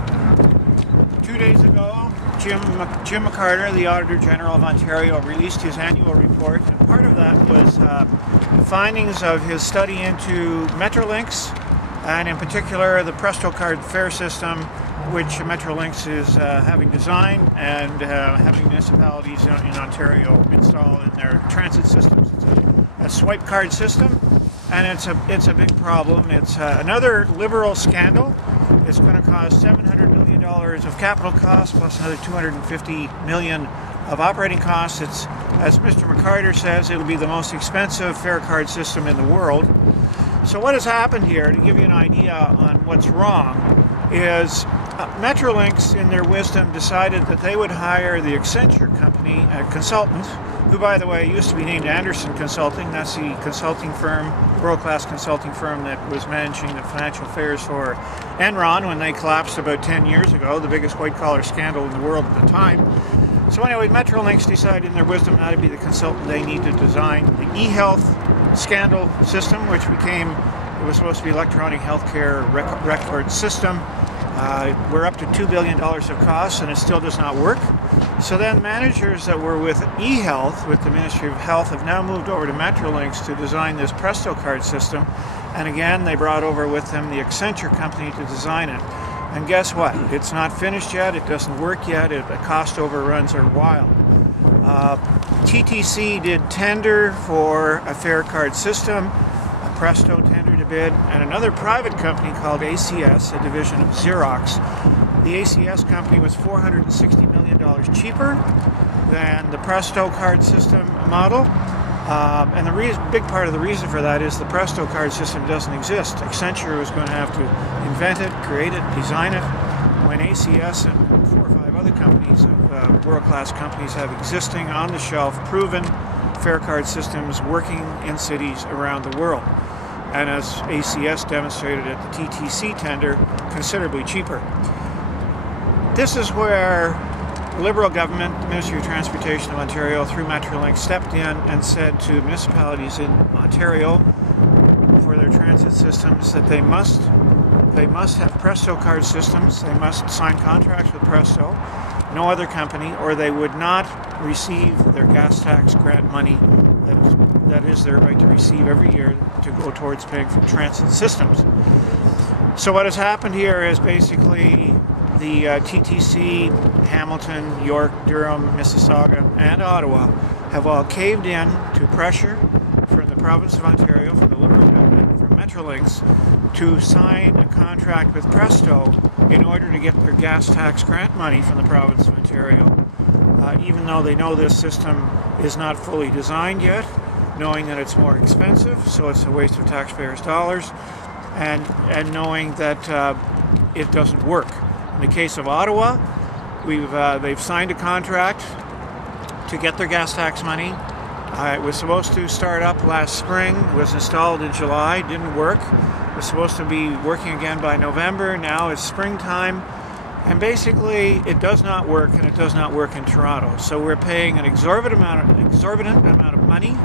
project. 2 days ago, Jim McCarter, the Auditor General of Ontario, released his annual report, and part of that was findings of his study into Metrolinks, and in particular the PRESTO card fare system, which Metrolinks is having designed and having municipalities in Ontario install in their transit systems. It's a swipe card system, and it's a big problem. It's another Liberal scandal. It's going to cost $700 million of capital costs plus another $250 million of operating costs. It's, as Mr. McCarter says, it'll be the most expensive fare card system in the world. So what has happened here, to give you an idea on what's wrong, is Metrolinks, in their wisdom, decided that they would hire the Accenture company, a consultant, who, by the way, used to be named Anderson Consulting. That's the consulting firm, world-class consulting firm that was managing the financial affairs for Enron when they collapsed about 10 years ago, the biggest white-collar scandal in the world at the time. So anyway, Metrolinks decided in their wisdom not to be the consultant they need to design the e-health scandal system, which became, it was supposed to be electronic healthcare record system. We're up to $2 billion of costs, and it still does not work. So then managers that were with eHealth, with the Ministry of Health, have now moved over to Metrolinks to design this PRESTO card system. And again, they brought over with them the Accenture company to design it. And guess what? It's not finished yet. It doesn't work yet. The cost overruns are wild. TTC did tender for a fare card system. PRESTO tendered a bid, and another private company called ACS, a division of Xerox. The ACS company was $460 million cheaper than the PRESTO card system model. And the big part of the reason for that is the PRESTO card system doesn't exist. Accenture was going to have to invent it, create it, design it, when ACS and 4 or 5 other companies, world-class companies, have existing, on-the-shelf, proven fare card systems working in cities around the world. And as ACS demonstrated at the TTC tender, considerably cheaper. This is where the Liberal government, the Ministry of Transportation of Ontario, through Metrolinks, stepped in and said to municipalities in Ontario for their transit systems that they must have PRESTO card systems. They must sign contracts with PRESTO, no other company, or they would not receive their gas tax grant money that is their right to receive every year to go towards paying for transit systems. So what has happened here is basically the TTC, Hamilton, York, Durham, Mississauga, and Ottawa have all caved in to pressure from the province of Ontario, from the Liberal government, from Metrolinks, to sign a contract with PRESTO in order to get their gas tax grant money from the province of Ontario. Even though they know this system is not fully designed yet, knowing that it's more expensive, so it's a waste of taxpayers' dollars, and knowing that it doesn't work. In the case of Ottawa, they've signed a contract to get their gas tax money. It was supposed to start up last spring, was installed in July, didn't work. It was supposed to be working again by November, now it's springtime. And basically, it does not work, and it does not work in Toronto. So we're paying an exorbitant amount of money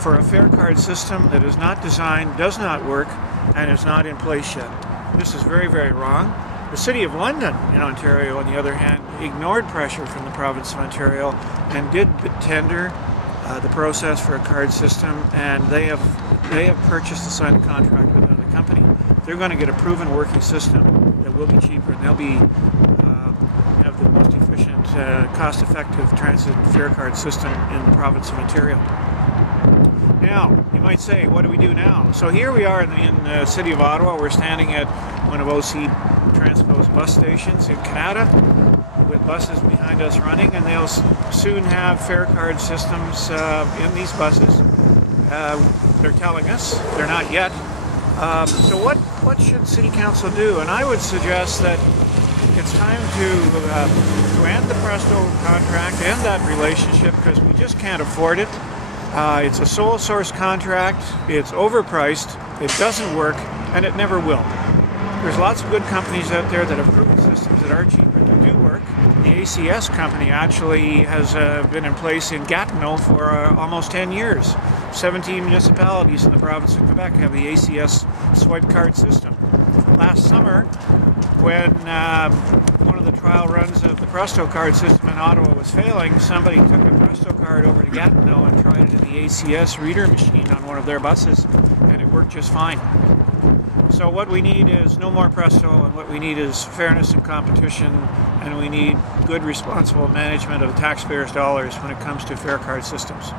for a fare card system that is not designed, does not work, and is not in place yet. This is very, very wrong. The City of London in Ontario, on the other hand, ignored pressure from the province of Ontario and did tender the process for a card system, and they have purchased a signed contract with another company. They're going to get a proven working system that will be cheaper, and they'll be have the most efficient, cost-effective transit fare card system in the province of Ontario. Now, you might say, what do we do now? So here we are in the city of Ottawa. We're standing at one of OC Transpo's bus stations in Canada, with buses behind us running, and they'll soon have fare card systems in these buses. They're telling us, they're not yet. So what should City Council do? And I would suggest that it's time to end the PRESTO contract, end that relationship, because we just can't afford it. It's a sole source contract, it's overpriced, it doesn't work, and it never will. There's lots of good companies out there that have proven systems that are cheaper, that do work. The ACS company actually has been in place in Gatineau for almost 10 years. 17 municipalities in the province of Quebec have the ACS swipe card system. Last summer, when one of the trial runs of the PRESTO card system in Ottawa was failing, somebody took a PRESTO card over to Gatineau and tried it in the ACS reader machine on one of their buses, and it worked just fine. So what we need is no more PRESTO, and what we need is fairness and competition, and we need good, responsible management of taxpayers' dollars when it comes to fare card systems.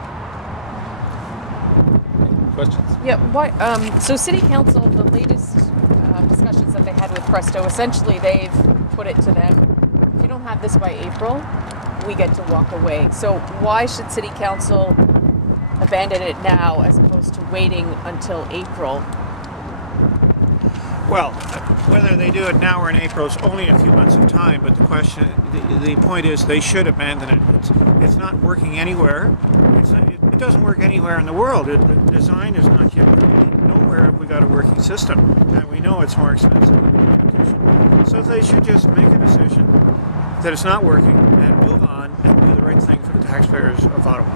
Questions? Yeah. Why? So City Council, the latest discussions that they had with PRESTO, essentially they've put it to them: if you don't have this by April, we get to walk away. So why should City Council abandon it now as opposed to waiting until April? Well, whether they do it now or in April is only a few months of time, but the point is they should abandon it. It's not working anywhere. It doesn't work anywhere in the world. The design is not yet complete. Nowhere have we got a working system, and we know it's more expensive than the competition. So they should just make a decision that it's not working and move on and do the right thing for the taxpayers of Ottawa.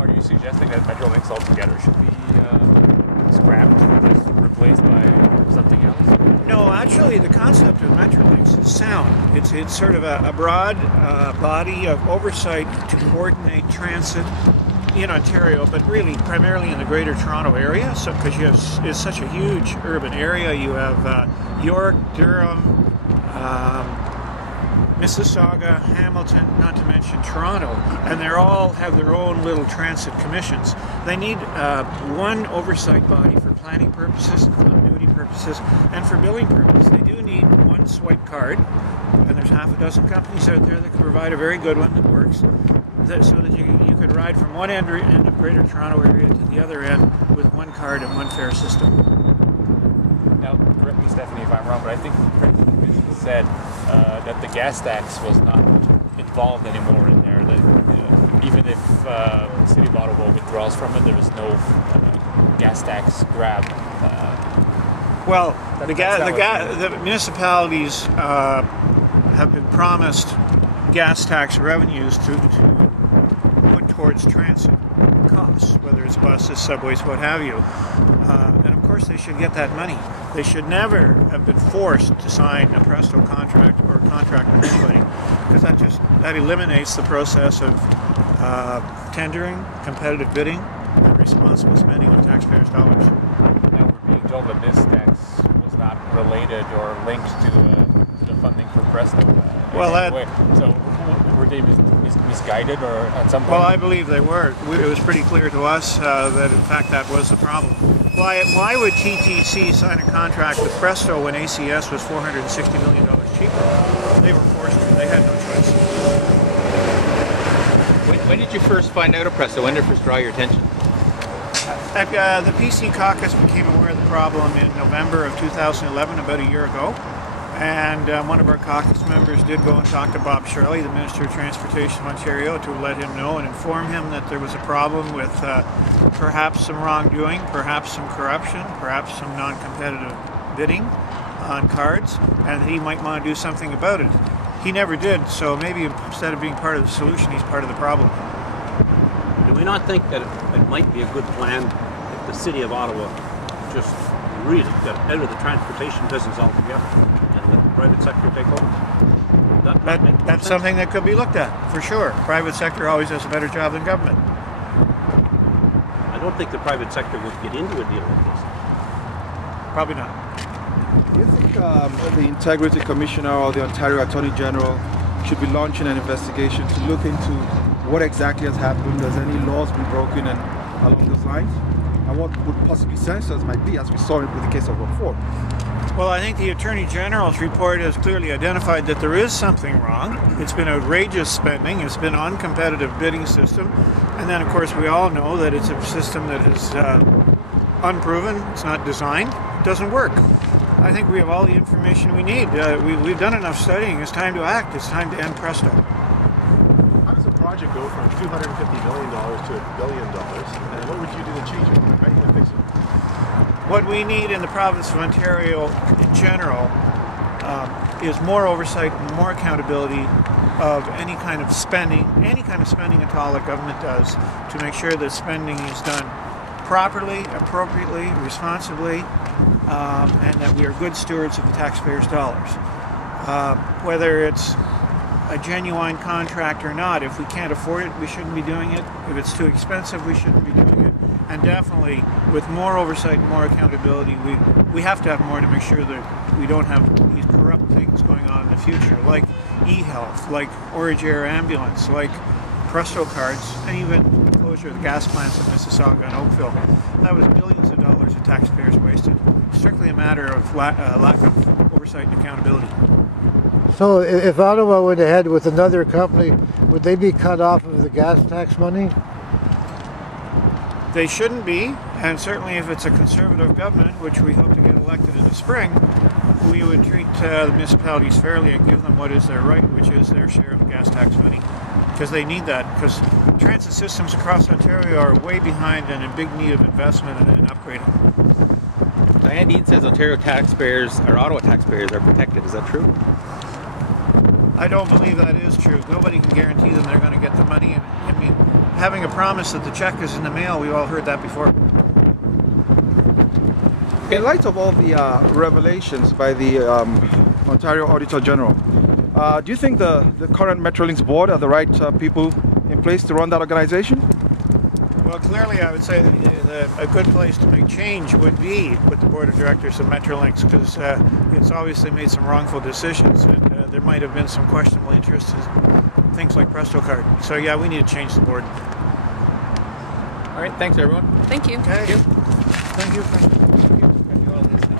Are you suggesting that Metrolinks altogether should be scrapped, replaced by something else? No, actually, the concept of Metrolinks is sound. It's sort of a broad body of oversight to coordinate transit in Ontario, but really primarily in the Greater Toronto area. So, because it's such a huge urban area, you have York, Durham, Mississauga, Hamilton, not to mention Toronto, and they all have their own little transit commissions. They need one oversight body for planning purposes, continuity purposes, and for billing purposes. They do need one swipe card, and there's half a dozen companies out there that can provide a very good one that works, so that you could ride from one end of Greater Toronto area to the other end with one card and one fare system. Now, correct me, Stephanie, if I'm wrong, but I think the Commission said that the gas tax was not involved anymore in there. That even if the City of Ottawa withdraws from it, there is no gas tax grab. Well, the municipalities have been promised gas tax revenues to put towards transit costs, whether it's buses, subways, what have you. And of course they should get that money. They should never have been forced to sign a PRESTO contract or a contract with anybody, because that eliminates the process of tendering, competitive bidding, and responsible spending of taxpayers' dollars. Now we're being told that this tax was not related or linked to the funding for PRESTO. So were they misguided or at some point? Well, I believe they were. It was pretty clear to us that in fact that was the problem. Why would TTC sign a contract with PRESTO when ACS was $460 million cheaper? They were forced to. They had no choice. When did you first find out of PRESTO? When did it first draw your attention? The PC caucus became aware of the problem in November of 2011, about a year ago. And one of our caucus members did go and talk to Bob Shirley, the Minister of Transportation of Ontario, to let him know and inform him that there was a problem with perhaps some wrongdoing, perhaps some corruption, perhaps some non-competitive bidding on cards, and that he might want to do something about it. He never did, so maybe instead of being part of the solution, he's part of the problem. Do we not think that it might be a good plan if the City of Ottawa just really got out of the transportation business altogether and let the private sector take over? That's something that could be looked at, for sure. Private sector always does a better job than government. I don't think the private sector would get into a deal with this. Probably not. Do you think the Integrity Commissioner or the Ontario Attorney General should be launching an investigation to look into what exactly has happened? Has any laws been broken and along those lines? And what would possibly sanctions might be, as we saw with the case of Rockford? Well, I think the Attorney General's report has clearly identified that there is something wrong. It's been outrageous spending. It's been uncompetitive bidding system. And then, of course, we all know that it's a system that is unproven. It's not designed. It doesn't work. I think we have all the information we need. We've done enough studying. It's time to act. It's time to end PRESTO. How does a project go from $250 million to $1 billion? And what would you do to change it? How are you going to fix it? What we need in the province of Ontario in general is more oversight and more accountability of any kind of spending at all that government does, to make sure that spending is done properly, appropriately, responsibly, and that we are good stewards of the taxpayers' dollars. Whether it's a genuine contract or not, if we can't afford it, we shouldn't be doing it. If it's too expensive, we shouldn't be doing it. And definitely, with more oversight and more accountability, we have to have more to make sure that we don't have these corrupt things going on in the future, like e-health, like Origin ambulance, like PRESTO cards, and even the closure of the gas plants in Mississauga and Oakville. That was billions of dollars of taxpayers wasted. Strictly a matter of lack of oversight and accountability. So if Ottawa went ahead with another company, would they be cut off of the gas tax money? They shouldn't be, and certainly if it's a Conservative government, which we hope to get elected in the spring, we would treat the municipalities fairly and give them what is their right, which is their share of the gas tax money. Because they need that, because transit systems across Ontario are way behind and in big need of investment and upgrading. Diane Dean says Ontario taxpayers, or Ottawa taxpayers, are protected. Is that true? I don't believe that is true. Nobody can guarantee them they're going to get the money. And I mean, having a promise that the check is in the mail, we've all heard that before. In light of all the revelations by the Ontario Auditor General, do you think the current Metrolinks board are the right people in place to run that organization? Well, clearly I would say that a good place to make change would be with the board of directors of Metrolinks, because it's obviously made some wrongful decisions, and there might have been some questionable interest in things like PRESTO card. So yeah, we need to change the board. All right, thanks everyone. Thank you. Okay. Thank you.